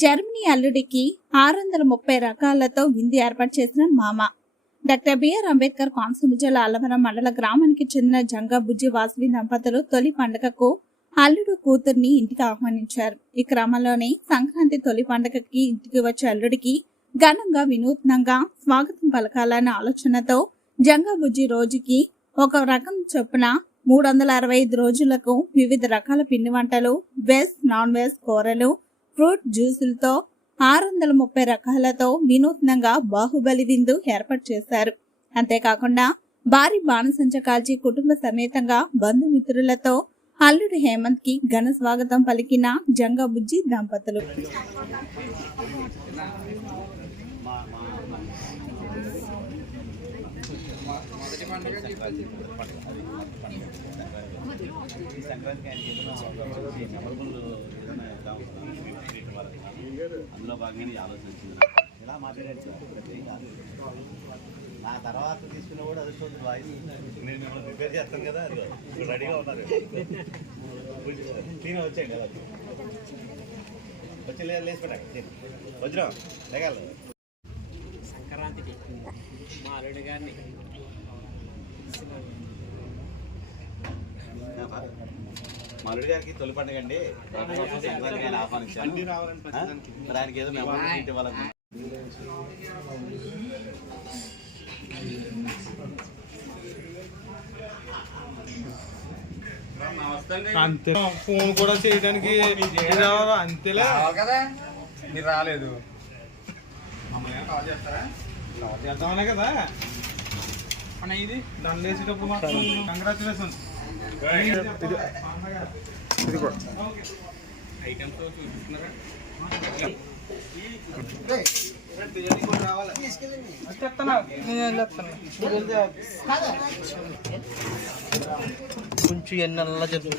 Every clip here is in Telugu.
జర్మనీ అల్లుడికి ఆరు వందల ముప్పై రకాలతో విందు ఏర్పాటు చేసిన మామ. డాక్టర్ బిఆర్ అంబేద్కర్ కోనసీమ జిల్లా అల్లవరం మండల గ్రామానికి చెందిన జంగా బుజ్జి వాసవి దంపతులు తొలి పండుగకు అల్లుడు కూతుర్ని ఇంటికి ఆహ్వానించారు. ఈ క్రమంలోనే సంక్రాంతి తొలి పండుగకి ఇంటికి వచ్చే అల్లుడికి ఘనంగా వినూత్నంగా స్వాగతం పలకాలన్న ఆలోచనతో జంగా బుజ్జి రోజుకి ఒక రకం చొప్పున మూడు వందల అరవై ఐదు రోజులకు వివిధ రకాల పిండి వంటలు వెజ్ నాన్ వెజ్ కూరలు ఫ్రూట్ జ్యూసులతో ఆరు వందల ముప్పై రకాలతో వినూత్నంగా బాహుబలి విందు ఏర్పాటు చేశారు అంతేకాకుండా భారీ బాణసంచ కాల్చి కుటుంబ సమేతంగా బంధుమిత్రులతో అల్లుడు హేమంత్కి ఘన స్వాగతం పలికిన జంగబుజ్జి దంపతులు సంక్రాంతి ఏదైనా ఇద్దాం ట్రీట్ వాళ్ళకి అందులో భాగంగానే ఈ ఆలోచన వచ్చింది ఇలా మాట్లాడాడు నా తర్వాత తీసుకున్న కూడా అదృష్టం వాయిస్ నేను మిమ్మల్ని ప్రిపేర్ చేస్తాను కదా అది ఇప్పుడు రెడీగా ఉన్నారు క్లీన్ వచ్చాను కదా వచ్చి లేదు లేచి పెట్టండి వజ్రం లేగాలి సంక్రాంతికి మా అల్లుడి గారిని మల్లుడి గారికి తొలి పండుగ అండి. ఆహ్వానించాను. ఆ? మరి ఆయనకి ఏదో మెమరీ ట్రీట్ ఇవ్వాలని అంతే. ఫోన్ కూడా చేయడానికి? అంతేలే. కదా? మీరు రాలేదు. చేద్దామనే కదా. ఇది దండేసేటప్పుడు మాత్రం కంగ్రాచులేషన్ ఐటమ్స్ చూపిస్తున్నారా కొంచెం ఎన్నెల్లా జరుగు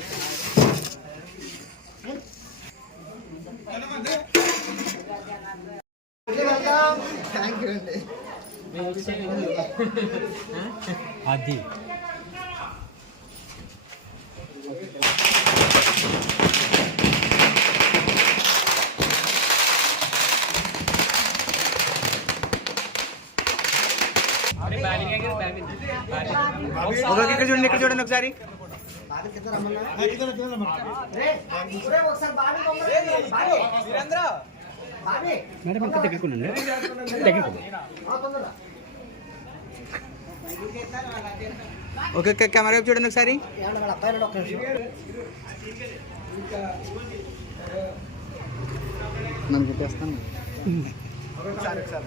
అది ఇక్కడ చూడండి ఇక్కడ చూడండి ఒకసారి. మేడం ఓకే ఓకే కెమెరా చూడండి ఒకసారి. నన్ను పెట్టేస్తాను ఒకసారి ఒకసారి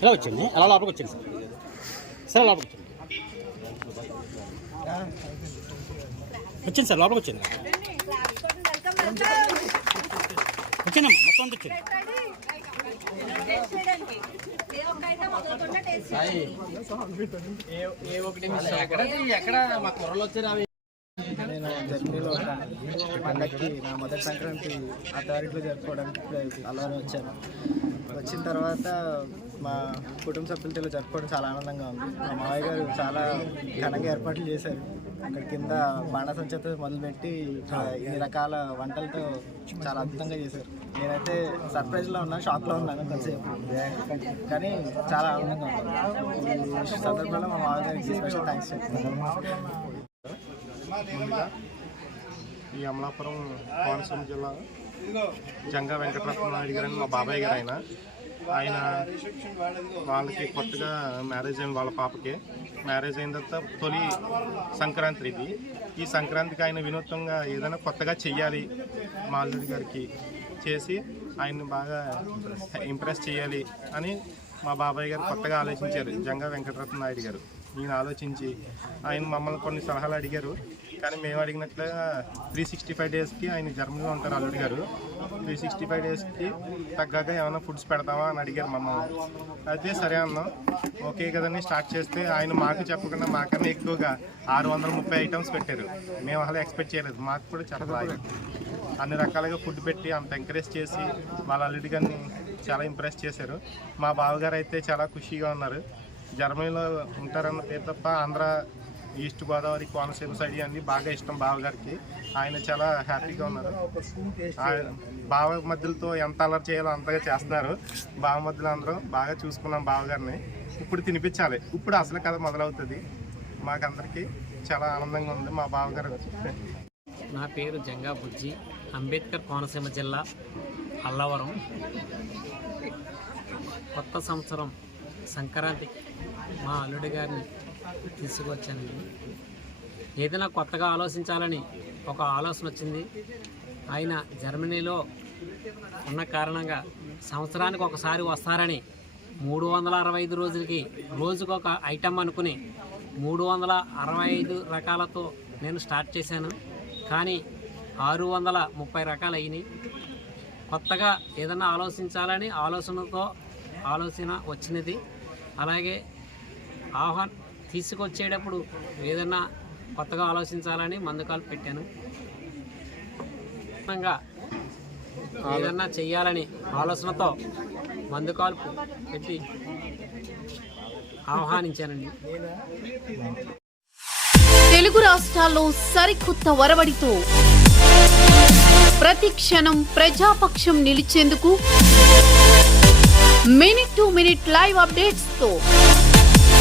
ఎలా వచ్చింది? అలా లోపలికి వచ్చింది సార్? సార్ లోపలికి వచ్చింది? వచ్చింది సార్ లోపలికి వచ్చింది. వచ్చిందమ్మా మొత్తం ఎక్కడ కొర్రలు వచ్చారు అవి? నేను జర్నీలో పండగకి నా మొదటి సంక్రాంతి అథారిటీలో జరుపుకోవడానికి అలానే వచ్చాను. వచ్చిన తర్వాత మా కుటుంబ సభ్యులతో జరుపుకోవడం చాలా ఆనందంగా ఉంది. మా మావయ్య గారు చాలా ఘనంగా ఏర్పాట్లు చేశారు. అక్కడ కింద బాణసంచతో మొదలుపెట్టి ఇన్ని రకాల వంటలతో చాలా అద్భుతంగా చేశారు. నేనైతే సర్ప్రైజ్లో ఉన్నాను షాక్లో ఉన్నాను కొంతసేపు. కానీ చాలా ఆనందంగా ఉంది. ఈ సందర్భంలో మా మావయ్య గారికి స్పెషల్ థ్యాంక్స్ చెప్తున్నాను ఈ అమలాపురం కోనసీమ జిల్లా జంగా వెంకటరత్న నాయుడు గారు అని మా బాబాయ్ గారు ఆయన. ఆయన వాళ్ళకి కొత్తగా మ్యారేజ్ అయిన వాళ్ళ పాపకి. మ్యారేజ్ అయిన తర్వాత తొలి సంక్రాంతి ఇది. ఈ సంక్రాంతికి ఆయన వినూత్నంగా ఏదైనా కొత్తగా చెయ్యాలి మా అల్లుడి గారికి చేసి ఆయన్ని బాగా ఇంప్రెస్ చేయాలి అని మా బాబాయ్ గారు కొత్తగా ఆలోచించారు జంగా వెంకటరత్న నాయుడు గారు. ఈయన ఆలోచించి ఆయన మమ్మల్ని కొన్ని సలహాలు అడిగారు. కానీ మేము అడిగినట్లుగా త్రీ సిక్స్టీ ఫైవ్ డేస్కి ఆయన జర్మనీలో ఉంటారు అల్లుడి గారు. త్రీ సిక్స్టీ ఫైవ్ డేస్కి తగ్గాక ఏమైనా ఫుడ్స్ పెడతామా అని అడిగారు మమ్మల్ని అయితే సరే అన్నాం. ఓకే కదండి స్టార్ట్ చేస్తే ఆయన మాకు చెప్పకుండా మాకన్నా ఎక్కువగా ఆరు వందల ముప్పై ఐటమ్స్ పెట్టారు. మేము అసలు ఎక్స్పెక్ట్ చేయలేదు. మాకు కూడా చెప్పలేదు అన్ని రకాలుగా ఫుడ్ పెట్టి అంత ఎంకరేజ్ చేసి వాళ్ళ అల్లుడి గారిని చాలా ఇంప్రెస్ చేశారు. మా బావగారు అయితే చాలా ఖుషిగా ఉన్నారు. జర్మనీలో ఉంటారన్న పేరు తప్ప ఆంధ్ర ఈస్ట్ గోదావరి కోనసీమ సైడ్ అన్ని బాగా ఇష్టం బావగారికి. ఆయన చాలా హ్యాపీగా ఉన్నారు. బావ మధ్యలతో ఎంత అలర్ చేయాలో అంతగా చేస్తున్నారు బావ మధ్యలో అందరూ బాగా చూసుకున్నాం బావగారిని. ఇప్పుడు తినిపించాలి. ఇప్పుడు అసలు కథ మొదలవుతుంది. మాకందరికీ చాలా ఆనందంగా ఉంది మా బావగారు. నా పేరు జంగా బుజ్జి అంబేద్కర్ కోనసీమ జిల్లా అల్లవరం. కొత్త సంవత్సరం సంక్రాంతి మా అల్లుడి గారిని తీసుకొచ్చానండి ఏదైనా కొత్తగా ఆలోచించాలని ఒక ఆలోచన వచ్చింది. ఆయన జర్మనీలో ఉన్న కారణంగా సంవత్సరానికి ఒకసారి వస్తారని మూడు వందల అరవై ఐదు రోజులకి రోజుకు ఒక ఐటమ్ అనుకుని మూడు వందల అరవై ఐదు రకాలతో నేను స్టార్ట్ చేశాను. కానీ ఆరు వందల ముప్పై రకాలు అయినాయి. కొత్తగా ఏదైనా ఆలోచించాలని ఆలోచనతో ఆలోచన వచ్చినది. అలాగే ఆహ్వాన్ తీసుకొచ్చేటప్పుడు ఏదన్నా కొత్తగా ఆలోచించాలని మందుకాలు పెట్టాను. ఏదన్నా చెయ్యాలని ఆలోచనతో మందుకాలు పెట్టి ఆహ్వానించానండి. తెలుగు రాష్ట్రాల్లో సరికొత్త వరవడితో ప్రతి క్షణం ప్రజాపక్షం నిలిచేందుకు మినిట్ టు మినిట్ లైవ్ అప్డేట్స్తో